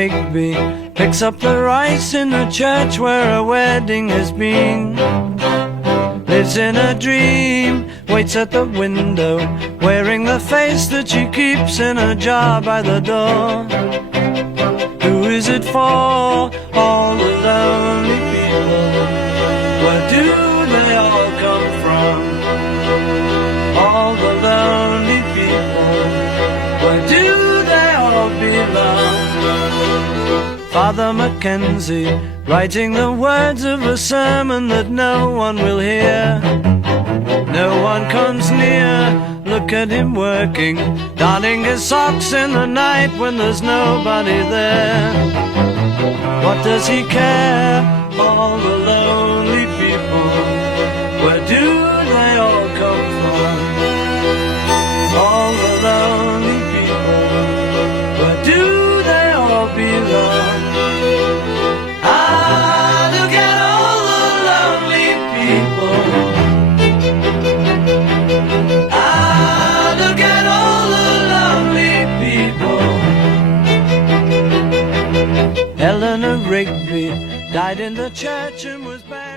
Rigby picks up the rice in the church where a wedding has been. Lives in a dream, waits at the window, wearing the face that she keeps in a jar by the door. Who is it for? All the lonely people. Where do they all come from? All the lonely people. Where do they all belong? Father Mackenzie, writing the words of a sermon that no one will hear. No one comes near, look at him working, darning his socks in the night when there's nobody there. What does he care? All the lonely people. Where do they all come from? All the lonely people. Where do they all belong? Eleanor Rigby died in the church and was buried.